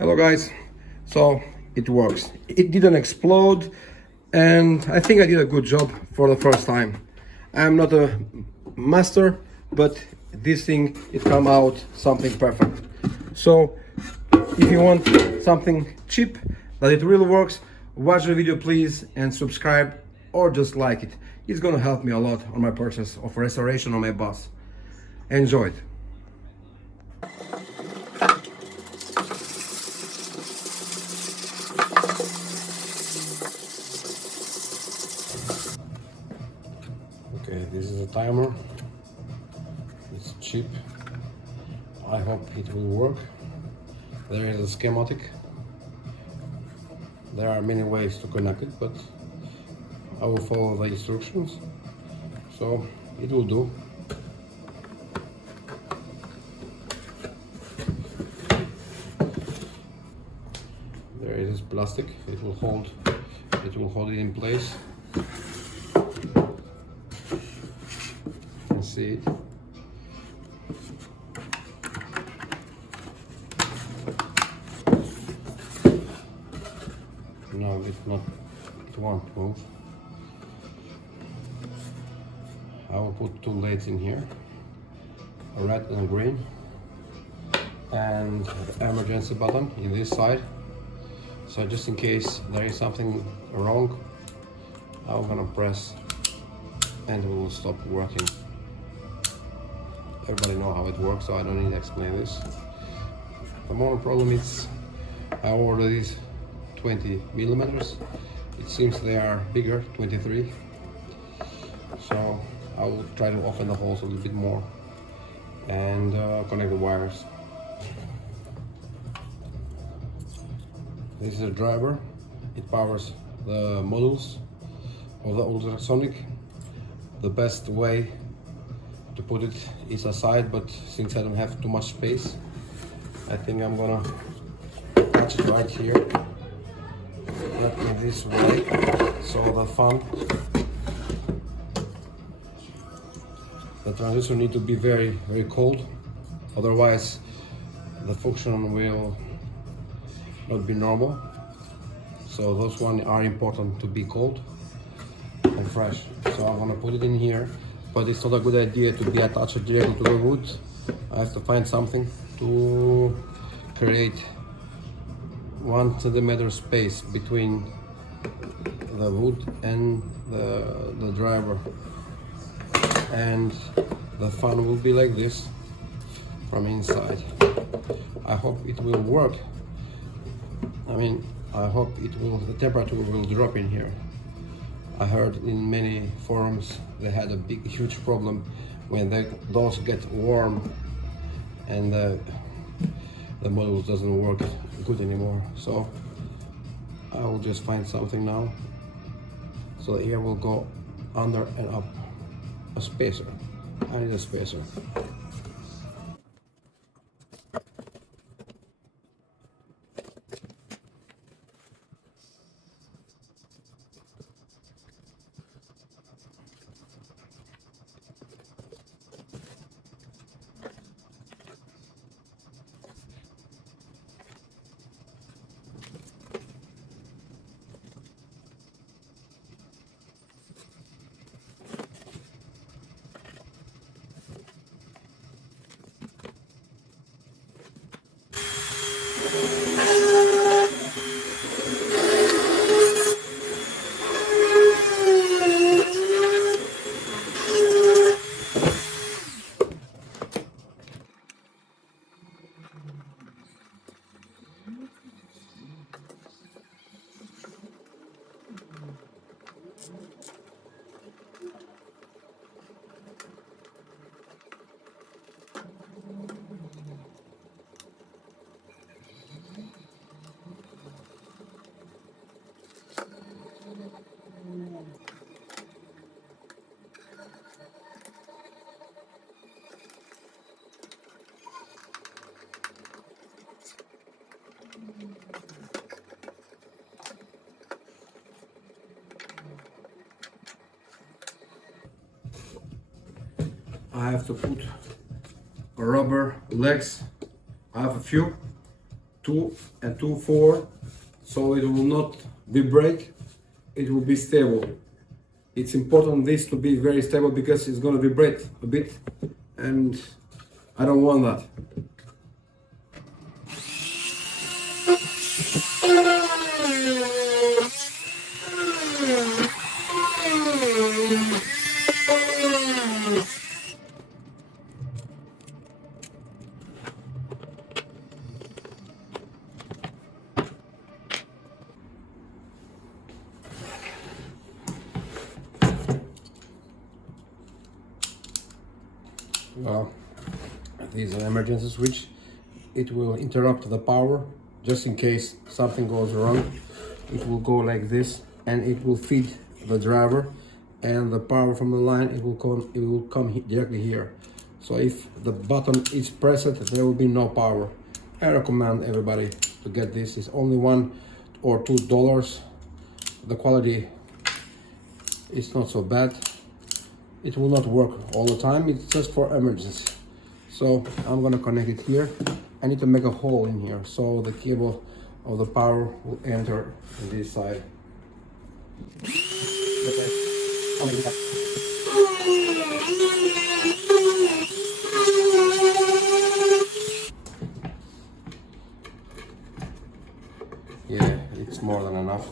Hello guys, so it works. It didn't explode and I think I did a good job for the first time. I'm not a master, but this thing, it come out something perfect. So if you want something cheap, that it really works, watch the video please and subscribe or just like it. It's gonna help me a lot on my purchase of restoration on my bus. Enjoy it. Okay, this is a timer. It's cheap. I hope it will work. There is a schematic. There are many ways to connect it, but I will follow the instructions. So it will do. There is this plastic. It will hold it in place. See it. No, it won't move. I will put two LEDs in here, a red and green, and the emergency button in this side. So just in case there is something wrong, I'm gonna press and it will stop working. Everybody know how it works, so I don't need to explain this. The more problem is I ordered these 20 millimeters. It seems they are bigger, 23. So I will try to open the holes a little bit more and connect the wires. This is a driver. It powers the modules of the ultrasonic. The best way to put it is aside, but since I don't have too much space, I think I'm gonna attach it right here, not in this way, so the transistor need to be very cold, otherwise the function will not be normal. So those ones are important to be cold and fresh. So I'm gonna put it in here, but it's not a good idea to be attached directly to the wood. I have to find something to create 1 centimeter space between the wood and the driver, and the fan will be like this from inside. I hope it will work. I hope the temperature will drop in here. I heard in many forums they had a huge problem when those get warm and the module doesn't work good anymore. So I will just find something now. So the air will go under and up. A spacer. I need a spacer. I have to put rubber legs. I have a few 2 and 2 4, so it will not vibrate, it will be stable. It's important this to be very stable because it's going to vibrate a bit, and I don't want that. Well, this is an emergency switch. It will interrupt the power just in case something goes wrong. It will go like this and it will feed the driver, and the power from the line it will come directly here. So if the button is pressed, there will be no power. I recommend everybody to get this. It's only $1 or $2. The quality is not so bad. It will not work all the time, it's just for emergency. So I'm gonna connect it here. I need to make a hole in here so the cable of the power will enter on this side. Yeah, it's more than enough.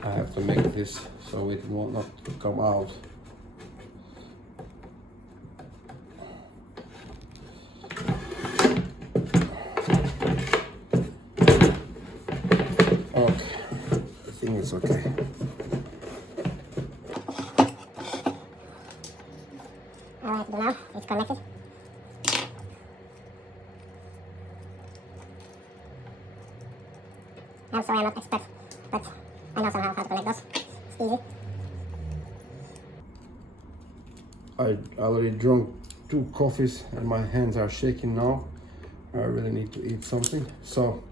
I have to make this so it will not come out. Okay, I think it's okay. All I have to do now is connect it. I'm sorry, I'm not expert, but I know somehow how to connect those. It's easy. I already drank 2 coffees and my hands are shaking now. I really need to eat something. So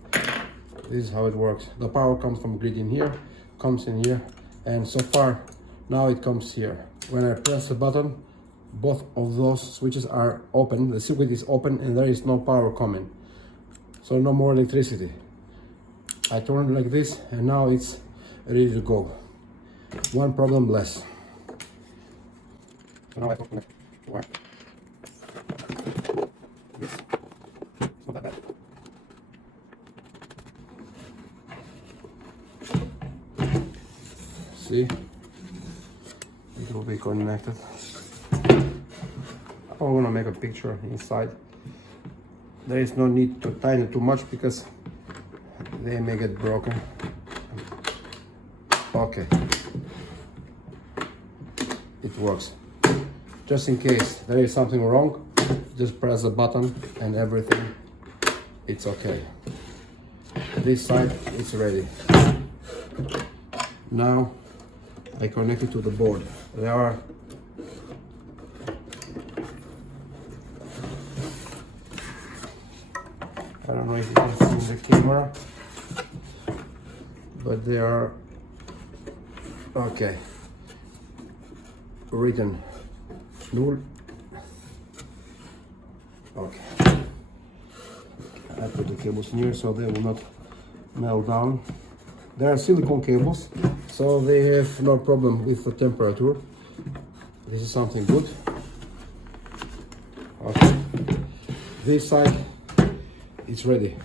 this is how it works. The power comes from grid in here, comes in here, and so far now it comes here. When I press the button, both of those switches are open. The circuit is open and there is no power coming. So no more electricity. I turn it like this and now it's ready to go. One problem less. So now I open it. Why? Yes. It's not that bad. See? It will be connected. I'm gonna make a picture inside. There is no need to tighten it too much because they may get broken. Okay. It works. Just in case there is something wrong, just press the button and everything, it's okay. This side is ready. Now I connect it to the board. There are I don't know if you can see in the camera, but they are okay. Written null. Okay. I put the cables near so they will not melt down. They are silicone cables, so they have no problem with the temperature. This is something good. Okay. This side it's ready.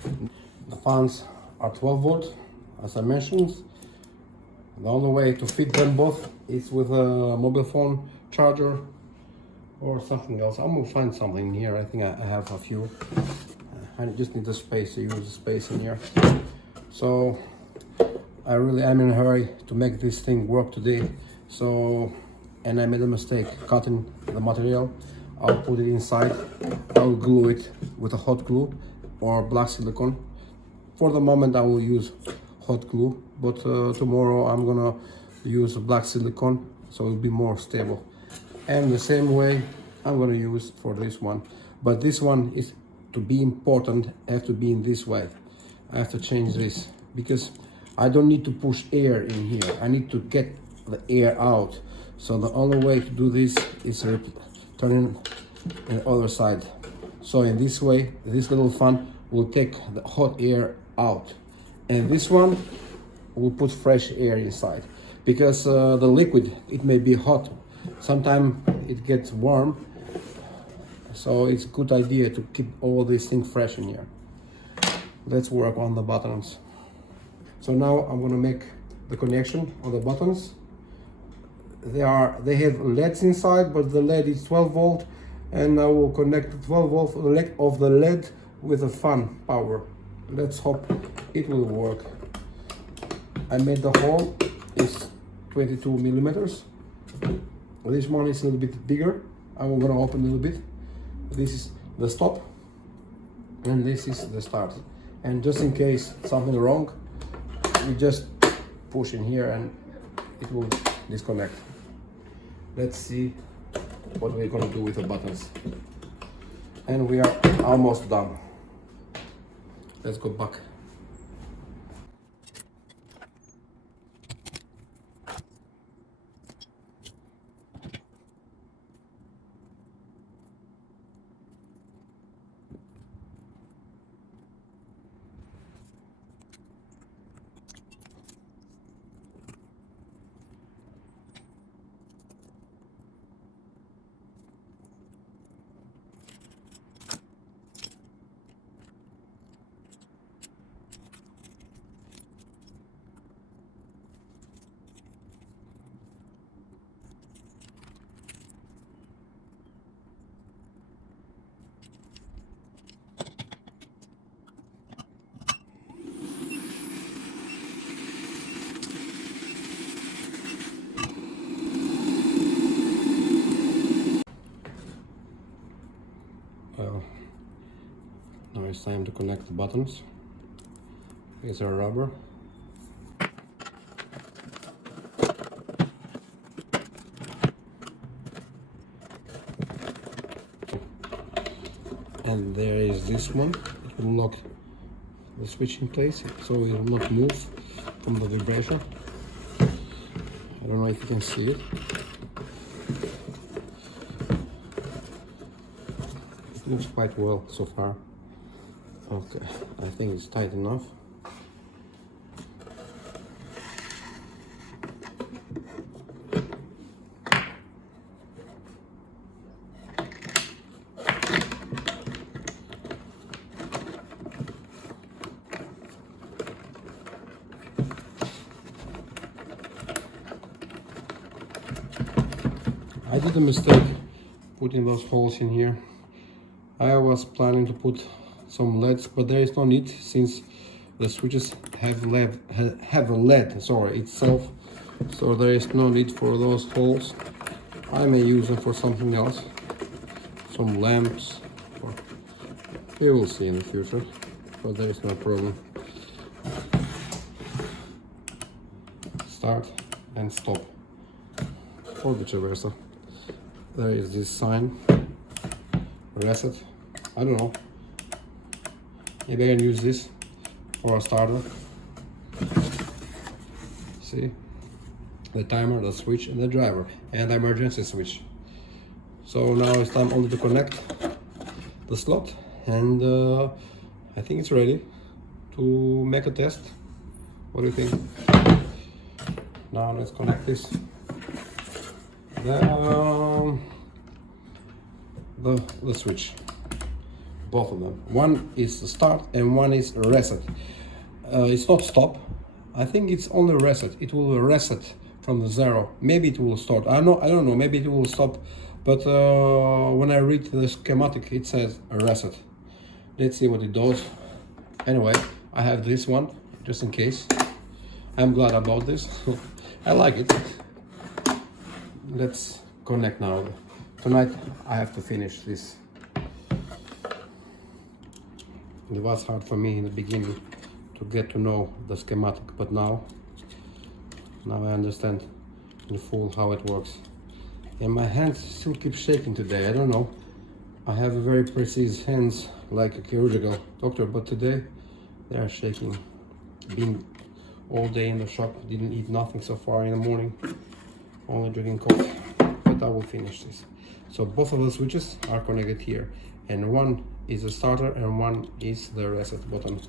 The fans are 12 volt, as I mentioned. The only way to fit them both is with a mobile phone charger or something else. I'm gonna find something here. I think I have a few. I just need the space to use the space in here. So I really am in a hurry to make this thing work today. So, and I made a mistake cutting the material. I'll put it inside. I'll glue it with a hot glue or black silicone. For the moment I will use hot glue, but tomorrow I'm gonna use black silicone so it'll be more stable. And the same way I'm gonna use for this one. But this one is to be important, have to be in this way. I have to change this because I don't need to push air in here. I need to get the air out. So the only way to do this is turning the other side. So in this way, this little fan will take the hot air out, and this one will put fresh air inside, because the liquid, it may be hot, sometimes it gets warm, so it's a good idea to keep all these things fresh in here. Let's work on the buttons. So now I'm going to make the connection on the buttons. They have LEDs inside, but the LED is 12 volt, and I will connect the 12 volt of the LED with the fan power. Let's hope it will work. I made the hole is 22 millimeters. This one is a little bit bigger. I'm gonna open a little bit. This is the stop, and this is the start. And just in case something wrong, you just push in here and it will disconnect. Let's see what we're gonna do with the buttons. And we are almost done. Let's go back. Well, now it's time to connect the buttons. Here's our rubber. And there is this one. It will lock the switch in place, so it will not move from the vibration. I don't know if you can see it. It looks quite well so far. Okay, I think it's tight enough. I did a mistake putting those holes in here. I was planning to put some LEDs, but there is no need since the switches have a LED itself, so there is no need for those holes. I may use them for something else, some lamps, or we will see in the future, but there is no problem. Start and stop, or vice versa. There is this sign, reset. I don't know, maybe I can use this for a starter. See, the timer, the switch, and the driver, and the emergency switch. So now it's time only to connect the slot, and I think it's ready to make a test. What do you think? Now let's connect this. The switch, both of them. One is start and one is reset. It's not stop. I think it's only reset. It will reset from the zero. Maybe it will start. I don't know. Maybe it will stop. But when I read the schematic, it says reset. Let's see what it does. Anyway, I have this one just in case. I'm glad about this. I like it. Let's connect now. Tonight I have to finish this. It was hard for me in the beginning to get to know the schematic, but now I understand in full how it works. And my hands still keep shaking today. I don't know. I have very precise hands like a chirurgical doctor, but today they are shaking. Being all day in the shop, didn't eat nothing so far in the morning, only drinking coffee, but I will finish this. So both of the switches are connected here, and one is the starter and one is the reset button.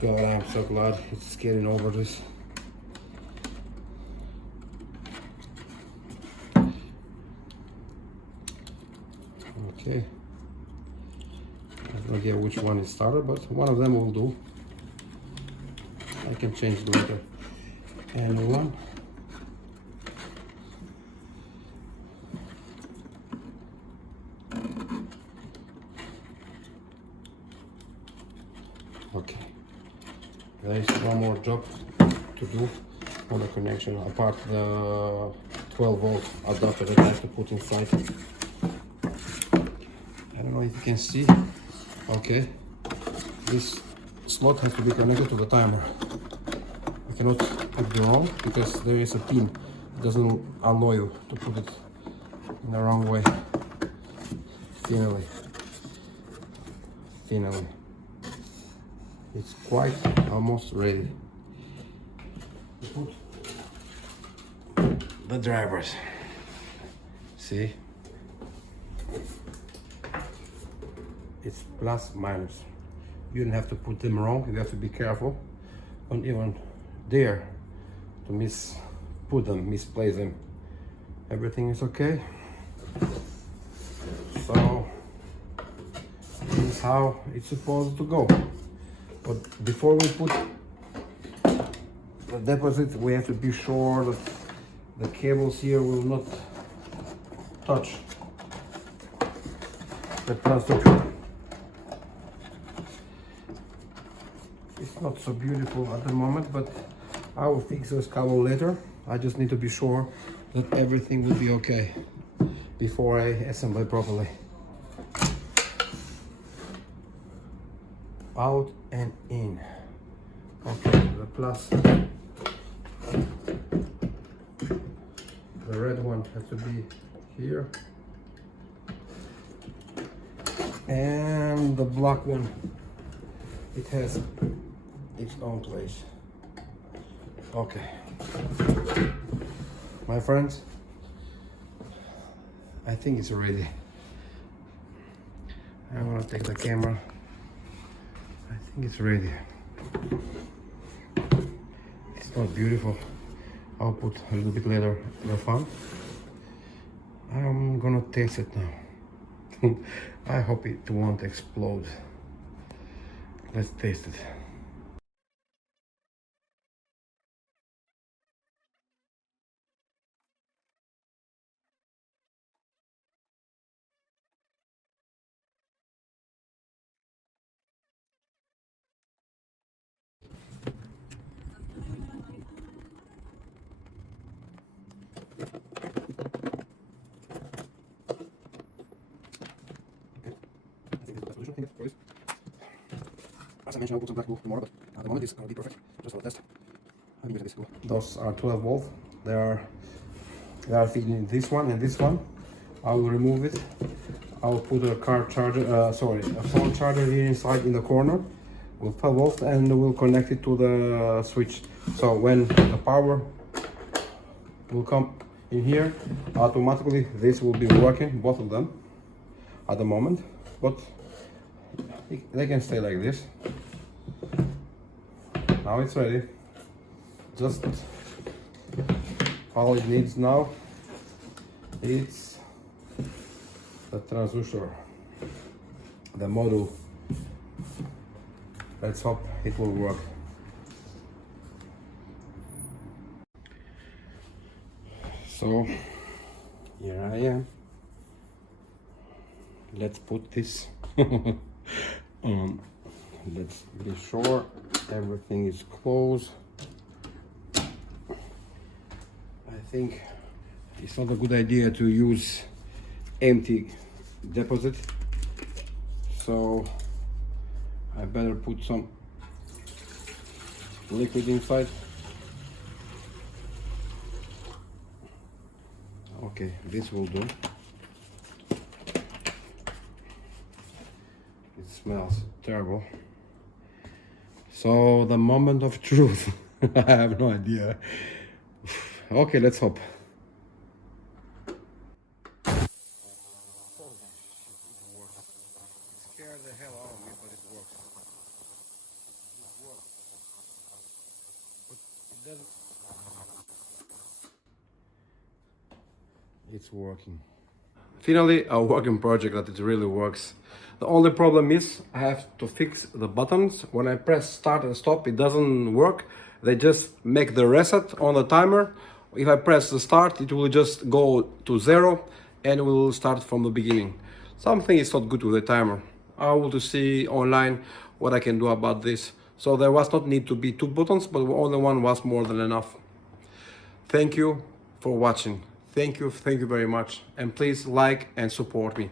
God, I'm so glad it's getting over this. Okay, I don't get which one is starter, but one of them will do. I can change it later. And one. Okay, there is one more job to do on the connection, apart the 12-volt adapter that I have to put inside. I don't know if you can see. Okay, this slot has to be connected to the timer. I cannot put the wrong because there is a pin. It doesn't allow you to put it in the wrong way. Finally, it's quite almost ready. Put the drivers. See, it's plus minus. You don't have to put them wrong. You have to be careful. Don't even dare to misplace them. Everything is okay. So this is how it's supposed to go. But before we put the deposit, we have to be sure that the cables here will not touch the transducer. It's not so beautiful at the moment, but I will fix this cable later. I just need to be sure that everything will be okay before I assemble it properly. Out and in. Okay, the plus. The red one has to be here. And the black one, it has its own place. Okay, my friends, I think it's ready. I'm gonna take the camera. I think it's ready. It's not beautiful. I'll put a little bit later the fun. I'm gonna taste it now. I hope it won't explode. Let's taste it. As I mentioned, I'll put some black glue tomorrow, but at the moment it's going to be perfect, just for the test. I'm using this glue. Those are 12 volt. They are feeding this one and this one. I will remove it. I will put a car charger, a phone charger here inside in the corner with 12 volts, and we'll connect it to the switch. So when the power will come in here, automatically this will be working, both of them at the moment, but they can stay like this. Now it's ready. Just all it needs now is the transducer, the module. Let's hope it will work. So here I am. Let's put this on. Let's be sure everything is closed. I think it's not a good idea to use empty deposit, so I better put some liquid inside. Okay, this will do. It smells terrible. So the moment of truth. I have no idea. Okay, let's hope. Holy shit, it works. It scared the hell out of me, but it works. It works. But it doesn't. It's working. Finally, a working project that it really works. The only problem is I have to fix the buttons. When I press start and stop, it doesn't work. They just make the reset on the timer. If I press the start, it will just go to 0 and will start from the beginning. Something is not good with the timer. I will to see online what I can do about this. So there was not need to be 2 buttons, but only one was more than enough. Thank you for watching. Thank you very much. And please like and support me.